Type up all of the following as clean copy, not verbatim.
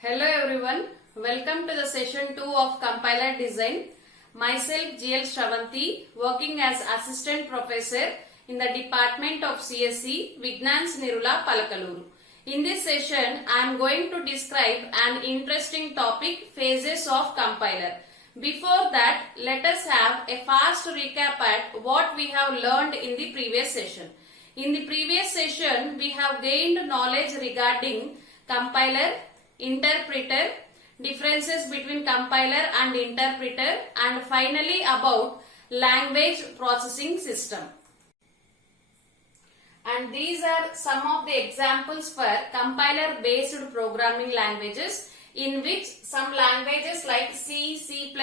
Hello everyone, welcome to the session 2 of compiler design. Myself GL Shravanti, working as assistant professor in the department of CSE, Vignans Nirula Palakaluru. In this session, I am going to describe an interesting topic, phases of compiler. Before that, let us have a fast recap at what we have learned in the previous session. In the previous session, we have gained knowledge regarding compiler, interpreter, differences between compiler and interpreter, and finally about language processing system. And these are some of the examples for compiler based programming languages, in which some languages like C, C++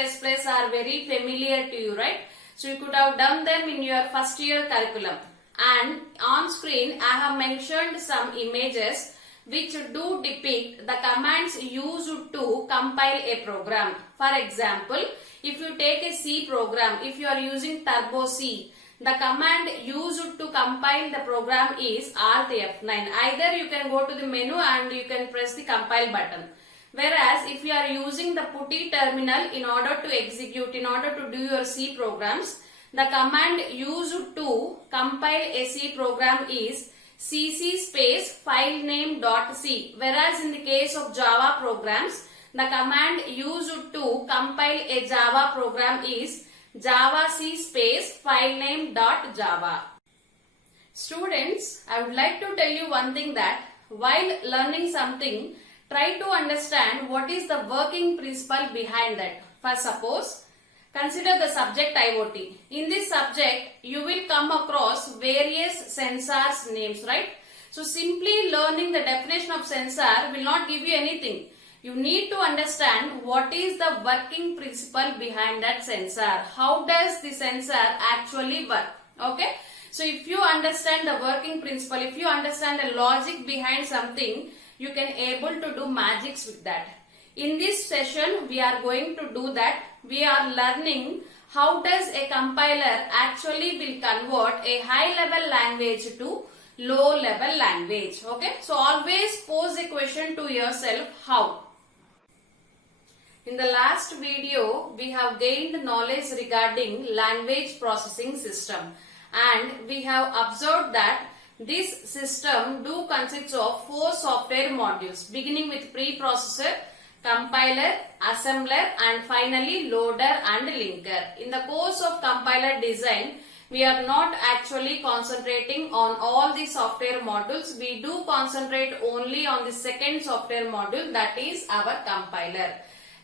are very familiar to you, right? So you could have done them in your first year curriculum. And on screen I have mentioned some images which do depict the commands used to compile a program. For example, if you take a C program, if you are using Turbo C, the command used to compile the program is Alt F9. Either you can go to the menu and you can press the compile button. Whereas if you are using the PuTTY terminal in order to execute, in order to do your C programs, the command used to compile a C program is cc space filename.c. Whereas in the case of Java programs, the command used to compile a Java program is javac space filename.java. Students, I would like to tell you one thing, that while learning something, try to understand what is the working principle behind that. For suppose, consider the subject IoT. In this subject, you will come across various sensors names, right? So simply learning the definition of sensor will not give you anything. You need to understand what is the working principle behind that sensor. How does the sensor actually work? Okay? So if you understand the working principle, if you understand the logic behind something, you can able to do magics with that. In this session, we are going to do that. We are learning how does a compiler actually will convert a high level language to low level language. Okay. So always pose a question to yourself, how? In the last video, we have gained knowledge regarding language processing system, and we have observed that this system do consists of 4 software modules, beginning with preprocessor, compiler, assembler, and finally loader and linker. In the course of compiler design, we are not actually concentrating on all the software modules. We do concentrate only on the second software module, that is our compiler.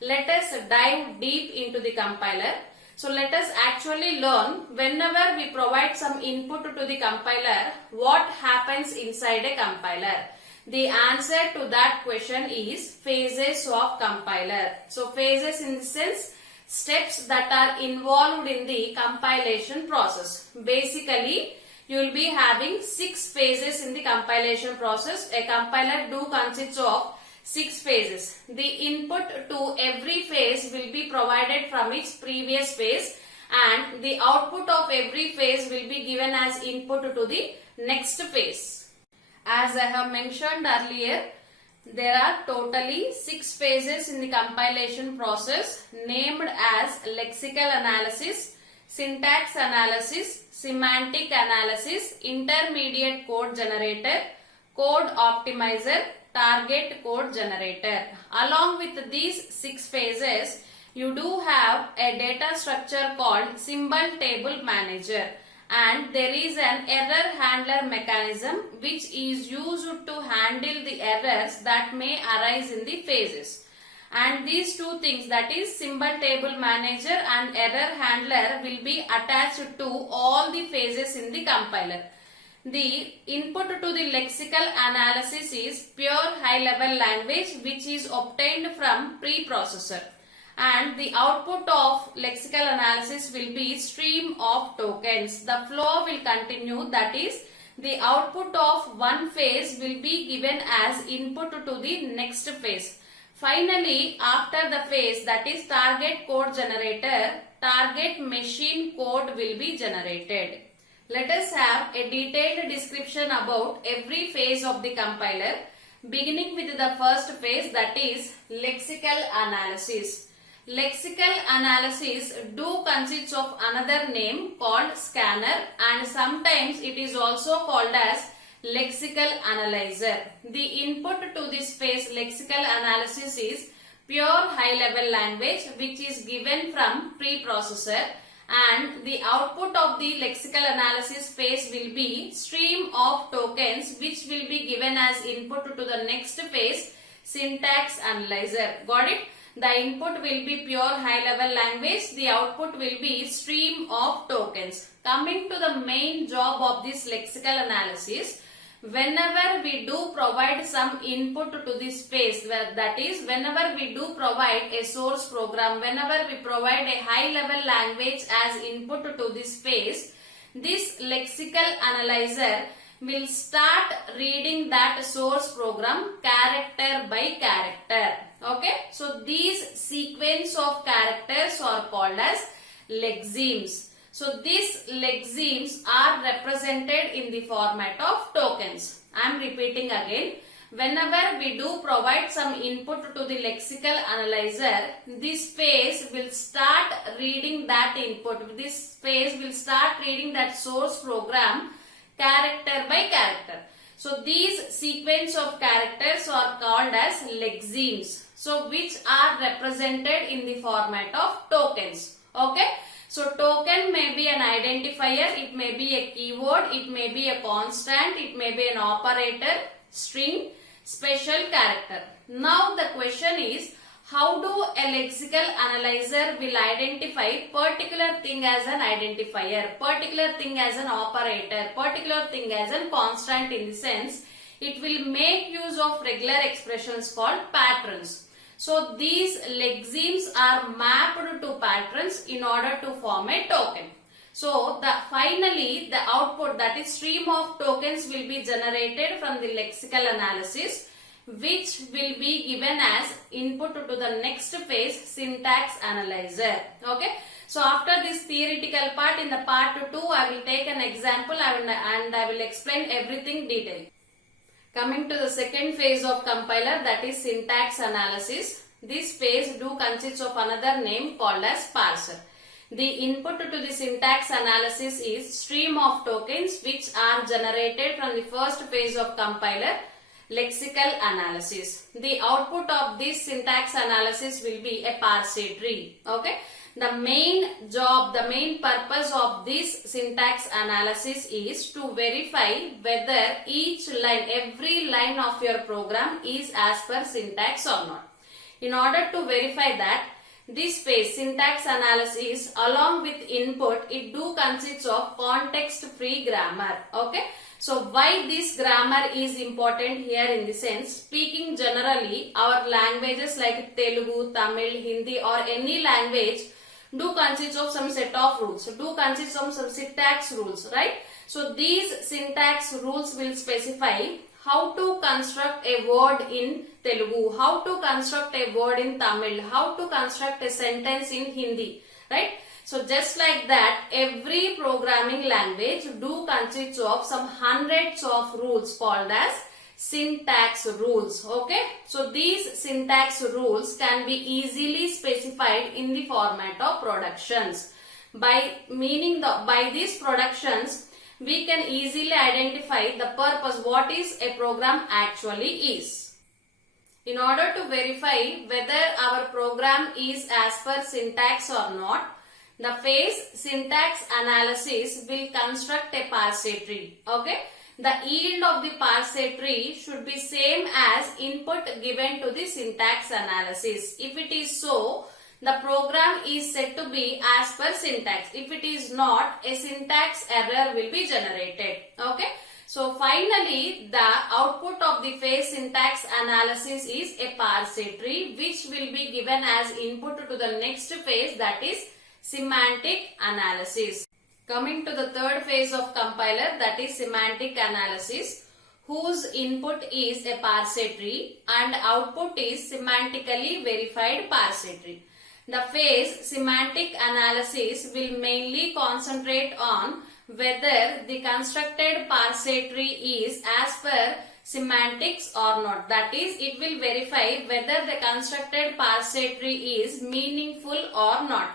Let us dive deep into the compiler. So let us actually learn, whenever we provide some input to the compiler, what happens inside a compiler. The answer to that question is phases of compiler. So phases in the sense, steps that are involved in the compilation process. Basically, you will be having 6 phases in the compilation process. A compiler do consists of 6 phases. The input to every phase will be provided from its previous phase, and the output of every phase will be given as input to the next phase. As I have mentioned earlier, there are totally 6 phases in the compilation process, named as lexical analysis, syntax analysis, semantic analysis, intermediate code generator, code optimizer, target code generator. Along with these 6 phases, you do have a data structure called symbol table manager, and there is an error handler mechanism which is used to handle the errors that may arise in the phases. And these two things, that is symbol table manager and error handler, will be attached to all the phases in the compiler. The input to the lexical analysis is pure high level language which is obtained from preprocessor, and the output of lexical analysis will be stream of tokens. The flow will continue, that is the output of one phase will be given as input to the next phase. Finally, after the phase, that is target code generator, target machine code will be generated. Let us have a detailed description about every phase of the compiler. beginning with the first phase, that is lexical analysis. Lexical analysis do consists of another name called scanner, and sometimes it is also called as lexical analyzer. The input to this phase lexical analysis is pure high level language which is given from preprocessor, and the output of the lexical analysis phase will be stream of tokens which will be given as input to the next phase syntax analyzer. Got it? The input will be pure high level language, the output will be stream of tokens. Coming to the main job of this lexical analysis, whenever we do provide some input to this phase, that is whenever we do provide a source program, whenever we provide a high level language as input to this phase, this lexical analyzer will start reading that source program character by character. Okay, so these sequence of characters are called as lexemes. So these lexemes are represented in the format of tokens. I am repeating again. Whenever we do provide some input to the lexical analyzer, this phase will start reading that input. This phase will start reading that source program character by character. So these sequence of characters are called as lexemes. So which are represented in the format of tokens. Okay. So token may be an identifier, it may be a keyword, it may be a constant, it may be an operator, string, special character. Now the question is, how do a lexical analyzer will identify particular thing as an identifier, particular thing as an operator, particular thing as a constant? In the sense, it will make use of regular expressions called patterns. So these lexemes are mapped to patterns in order to form a token. So finally the output, that is stream of tokens, will be generated from the lexical analysis, which will be given as input to the next phase syntax analyzer. Okay. So after this theoretical part, in the part 2 I will take an example and I will explain everything detailed. Coming to the second phase of compiler, that is syntax analysis. This phase do consists of another name called as parser. The input to the syntax analysis is stream of tokens which are generated from the first phase of compiler, lexical analysis. The output of this syntax analysis will be a parse tree. Okay. The main job, the main purpose of this syntax analysis is to verify whether each line, every line of your program is as per syntax or not. In order to verify that, this phase syntax analysis along with input, it do consists of context free grammar. Okay. So why this grammar is important here? In the sense, speaking generally, our languages like Telugu, Tamil, Hindi or any language do consist of some set of rules, do consist of some syntax rules, right? So these syntax rules will specify how to construct a word in Telugu, how to construct a word in Tamil, how to construct a sentence in Hindi, right? So just like that, every programming language do consist of some hundreds of rules called as syntax rules. Okay. So these syntax rules can be easily specified in the format of productions. By these productions, we can easily identify the purpose, what is a program actually is. In order to verify whether our program is as per syntax or not, the phase syntax analysis will construct a parse tree. Okay. The yield of the parse tree should be same as input given to the syntax analysis. If it is so, the program is said to be as per syntax. If it is not, a syntax error will be generated. Okay. So finally, the output of the phase syntax analysis is a parse tree which will be given as input to the next phase, that is semantic analysis. Coming to the third phase of compiler, that is semantic analysis, whose input is a parse tree and output is semantically verified parse tree. The phase semantic analysis will mainly concentrate on whether the constructed parse tree is as per semantics or not. That is, it will verify whether the constructed parsed tree is meaningful or not.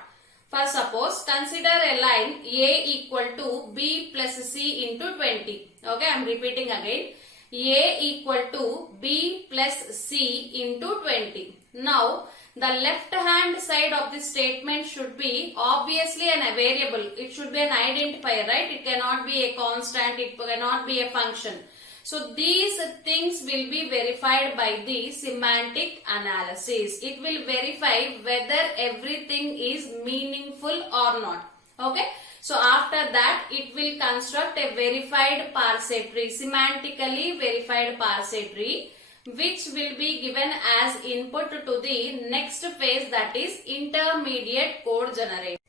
For suppose, consider a line A equal to B plus C into 20. Okay, I am repeating again. A equal to B plus C into 20. Now, the left hand side of the statement should be obviously a variable. It should be an identifier, right? It cannot be a constant. It cannot be a function. So, these things will be verified by the semantic analysis. It will verify whether everything is meaningful or not. Okay. So, after that, it will construct a verified parsed tree, semantically verified parsed tree, which will be given as input to the next phase, that is intermediate code generator.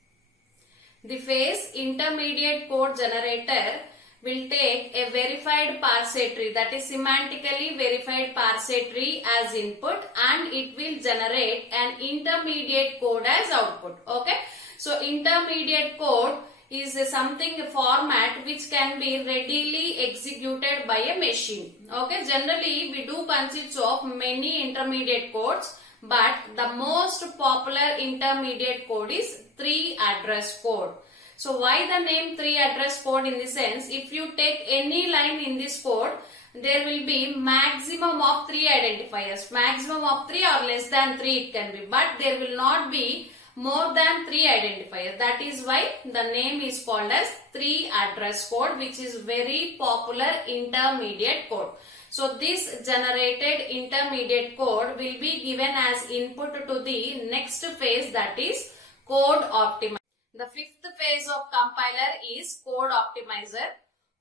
The phase intermediate code generator will take a verified parsed tree, that is semantically verified parsed tree as input, and it will generate an intermediate code as output. Okay. So, intermediate code is something, a format which can be readily executed by a machine. Okay, generally we do consist of many intermediate codes, but the most popular intermediate code is 3 address code. So why the name 3 address code? In the sense, if you take any line in this code, there will be maximum of 3 identifiers, maximum of 3 or less than 3 it can be, but there will not be more than 3 identifiers. That is why the name is called as 3 address code, which is very popular intermediate code. So this generated intermediate code will be given as input to the next phase, that is code optimizer. The fifth phase of compiler is code optimizer,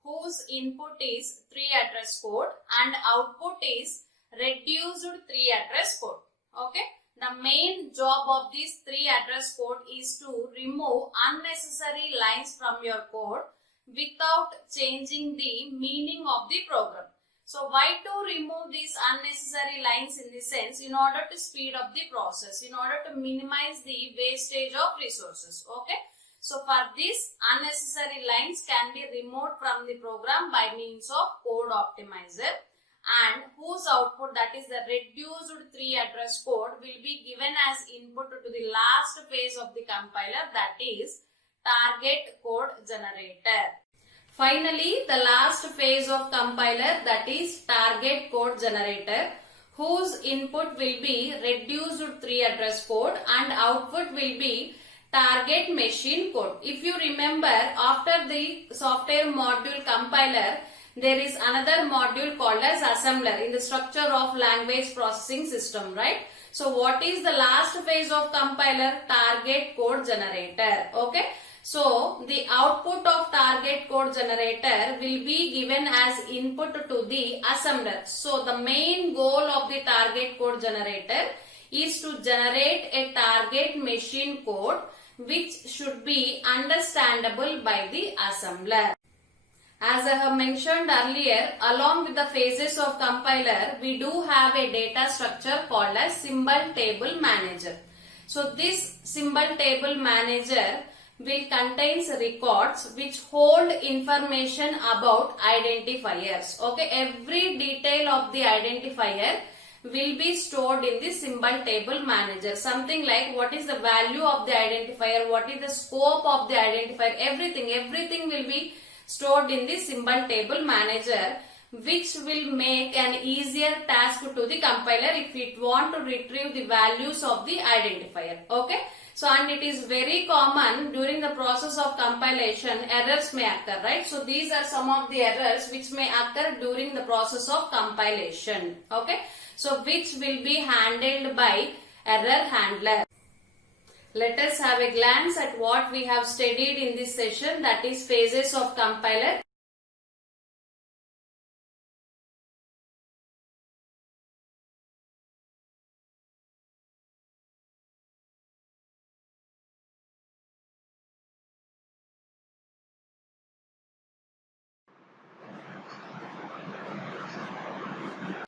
whose input is 3 address code and output is reduced 3 address code. Okay. The main job of this 3 address code is to remove unnecessary lines from your code without changing the meaning of the program. So why to remove these unnecessary lines? In the sense, in order to speed up the process, in order to minimize the wastage of resources. Okay. So for this, unnecessary lines can be removed from the program by means of code optimizer, and whose output, that is the reduced 3 address code, will be given as input to the last phase of the compiler, that is target code generator. Finally, the last phase of compiler, that is target code generator, whose input will be reduced 3 address code and output will be target machine code. If you remember, after the software module compiler, there is another module called as assembler in the structure of language processing system, right? So what is the last phase of compiler? Target code generator. Okay. So the output of target code generator will be given as input to the assembler. So the main goal of the target code generator is to generate a target machine code which should be understandable by the assembler. As I have mentioned earlier, along with the phases of compiler, we do have a data structure called as symbol table manager. So this symbol table manager will contains records which hold information about identifiers. Okay, every detail of the identifier will be stored in the symbol table manager. Something like what is the value of the identifier, what is the scope of the identifier, everything will be stored in the symbol table manager, which will make an easier task to the compiler if it want to retrieve the values of the identifier. Okay. So, and it is very common during the process of compilation, errors may occur, right? So, these are some of the errors which may occur during the process of compilation. Okay. So, which will be handled by error handler. Let us have a glance at what we have studied in this session, that is phases of compiler.